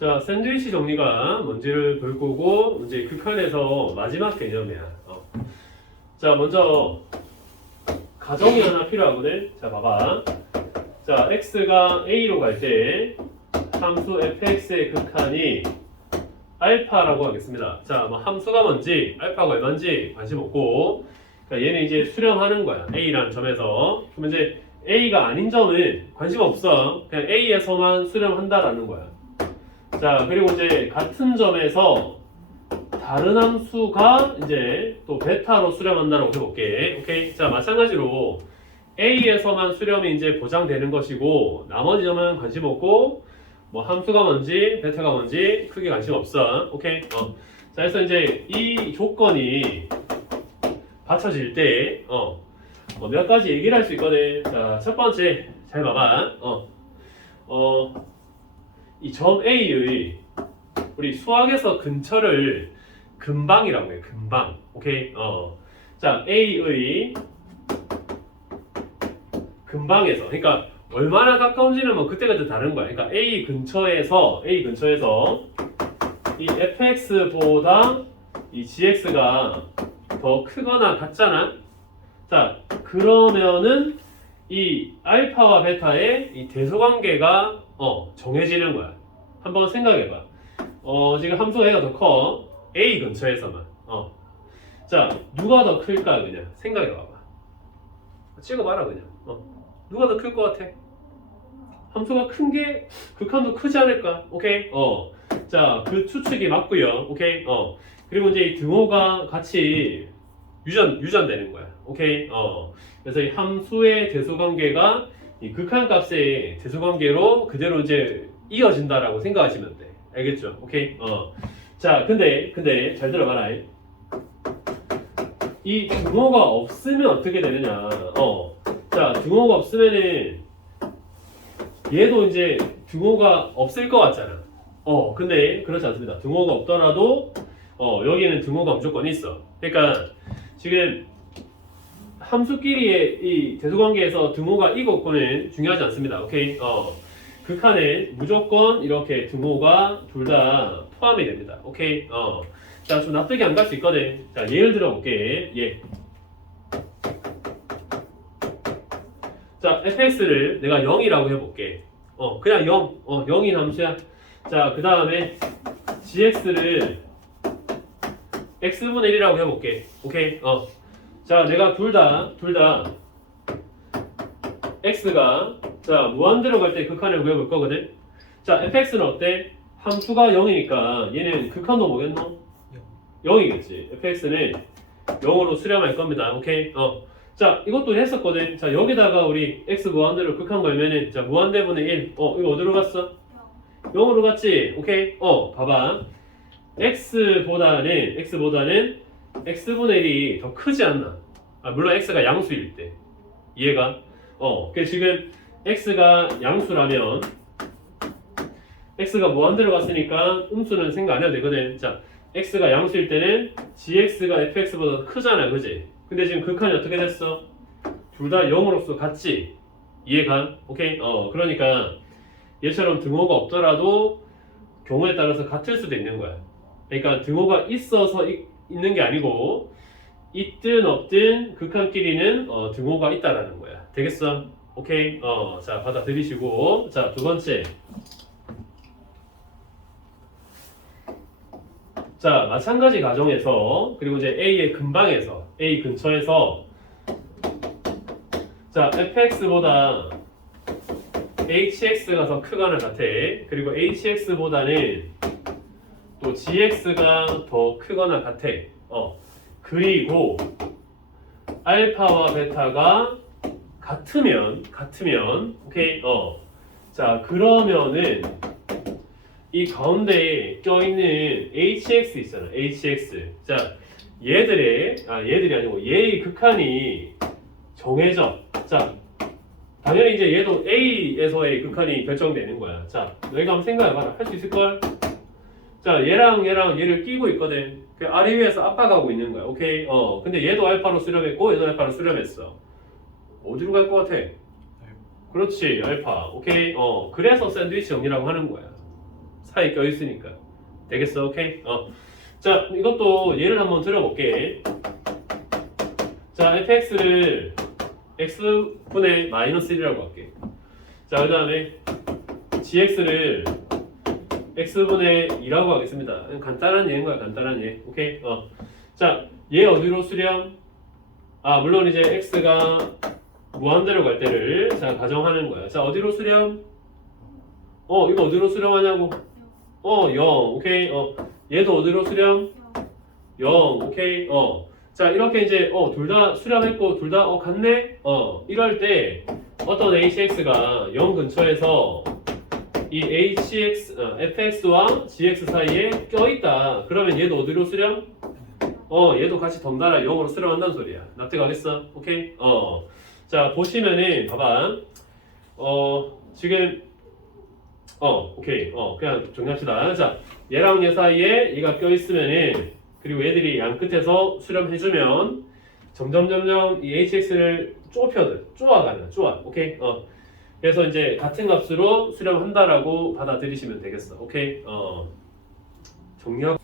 자, 샌드위치 정리가 뭔지를 볼 거고, 이제 극한에서 마지막 개념이야. 어. 자, 먼저, 가정이 하나 필요하거든. 자, 봐봐. 자, x가 a로 갈 때, 함수 fx의 극한이 알파라고 하겠습니다. 자, 뭐 함수가 뭔지, 알파가 얼마인지 관심 없고, 그러니까 얘는 이제 수렴하는 거야. a라는 점에서. 그러면 이제 a가 아닌 점은 관심 없어. 그냥 a에서만 수렴한다라는 거야. 자, 그리고 이제 같은 점에서 다른 함수가 이제 또 베타로 수렴한다라고 해볼게. 오케이. 자, 마찬가지로 A에서만 수렴이 이제 보장되는 것이고, 나머지 점은 관심 없고, 뭐 함수가 뭔지, 베타가 뭔지 크게 관심 없어. 오케이. 어. 자, 그래서 이제 이 조건이 받쳐질 때, 어, 어, 몇 가지 얘기를 할 수 있거든. 자, 첫 번째, 잘 봐봐. 어, 어, 이 점 A의 우리 수학에서 근처를 근방이라고 해. 근방. 오케이. 어. 자, A의 근방에서. 그러니까 얼마나 가까운지는 뭐 그때그때 다른 거야. 그러니까 A 근처에서 A 근처에서 이 fx보다 이 gx가 더 크거나 같잖아. 자, 그러면은 이 알파와 베타의 이 대소관계가 어, 정해지는 거야. 한번 생각해봐. 어, 지금 함수 A가 더 커. A 근처에서만. 어. 자, 누가 더 클까, 그냥. 생각해봐봐. 찍어봐라, 그냥. 어. 누가 더 클 것 같아? 함수가 큰 게 극한도 크지 않을까? 오케이? 어. 자, 그 추측이 맞고요 오케이? 어. 그리고 이제 이 등호가 같이 유전, 유전되는 거야. 오케이? 어. 그래서 이 함수의 대소 관계가 이 극한 값의 대소관계로 그대로 이제 이어진다라고 생각하시면 돼. 알겠죠? 오케이? 어. 자, 근데, 근데, 잘 들어봐라. 이 등호가 없으면 어떻게 되느냐. 어. 자, 등호가 없으면은 얘도 이제 등호가 없을 것 같잖아. 어, 근데 그렇지 않습니다. 등호가 없더라도 어, 여기는 등호가 무조건 있어. 그러니까 지금 함수끼리의 이 대소관계에서 등호가 이고 없고는 중요하지 않습니다. 오케이? 어. 극한에 무조건 이렇게 등호가 둘 다 포함이 됩니다. 오케이? 어. 자, 좀 납득이 안 갈 수 있거든. 자, 예를 들어 볼게. 예. 자, fx를 내가 0이라고 해 볼게. 어, 그냥 0. 어, 0인 함수야. 자, 그 다음에 gx를 x분의 1이라고 해 볼게. 오케이? 어. 자, 내가 둘 다, 둘 다 x가 자, 무한대로 갈 때 극한을 구해볼 거거든. 자, fx는 어때? 함수가 0이니까 얘는 극한도 뭐겠노? 0 이겠지. fx는 0으로 수렴할 겁니다. 오케이? 어. 자, 이것도 했었거든. 자, 여기다가 우리 x 무한대로 극한 걸면은 자, 무한대분의 1. 어, 이거 어디로 갔어? 0으로 갔지? 오케이? 어, 봐봐. x보다는 x보다는 x분의 1이 더 크지 않나? 아, 물론 x가 양수일 때. 이해가? 어, 그 지금 x가 양수라면 x가 무한대로 갔으니까 음수는 생각 안 해도 되거든. 자, x가 양수일 때는 gx가 fx보다 크잖아, 그지? 근데 지금 극한이 어떻게 됐어? 둘 다 0으로서 같지? 이해가? 오케이? 어, 그러니까 얘처럼 등호가 없더라도 경우에 따라서 같을 수도 있는 거야. 그러니까 등호가 있어서 이- 있는 게 아니고 있든 없든 극한끼리는 어, 등호가 있다라는 거야. 되겠어? 오케이? 어, 자 받아들이시고 자 두 번째 자 마찬가지 가정에서 그리고 이제 A의 근방에서 A 근처에서 자 fx보다 hx가 더 크거나 같아 그리고 hx보다는 또 gx가 더 크거나 같아. 어. 그리고 알파와 베타가 같으면 같으면 오케이? 어 자 그러면은 이 가운데에 껴있는 hx 있잖아 hx. 자 얘들의 아 얘들이 아니고 얘의 극한이 정해져. 자 당연히 이제 얘도 a에서의 극한이 결정되는 거야. 자 너희가 한번 생각해봐라. 할 수 있을걸 자 얘랑 얘랑 얘를 끼고 있거든. 그 아래 위에서 압박하고 있는 거야. 오케이? 어. 근데 얘도 알파로 수렴했고 얘도 알파로 수렴했어. 어디로 갈 것 같아? 그렇지 알파. 오케이? 어. 그래서 샌드위치 정리라고 하는 거야. 사이에 껴 있으니까. 되겠어? 오케이? 어 자 이것도 예를 한번 들어볼게. 자 fx를 x분의 마이너스 1이라고 할게. 자 그 다음에 gx를 x분의 2라고 하겠습니다. 간단한 예인 거야 간단한 예 오케이? 어 자 얘 어디로 수렴? 아 물론 이제 x가 무한대로 갈 때를 자 가정하는 거야. 자 어디로 수렴? 어 이거 어디로 수렴하냐고. 어 0 오케이? 어. 얘도 어디로 수렴? 0 오케이? 어 자 이렇게 이제 어 둘 다 수렴했고 둘 다 어 같네? 어. 이럴 때 어떤 hx가 0 근처에서 이 hx 어, fx와 gx 사이에 껴있다. 그러면 얘도 어디로 수렴? 어 얘도 같이 덩달아 0으로 수렴한다는 소리야. 납득하겠어? 오케이? 어 자 보시면은 봐봐. 어 지금 어 오케이. 어 그냥 정리합시다. 자 얘랑 얘 사이에 얘가 껴있으면은 그리고 얘들이 양 끝에서 수렴해주면 점점 점점 이 hx를 좁혀들 쪼아가는 쪼아. 오케이? 어 그래서 이제 같은 값으로 수렴한다라고 받아들이시면 되겠어. 오케이? 어. 정리하고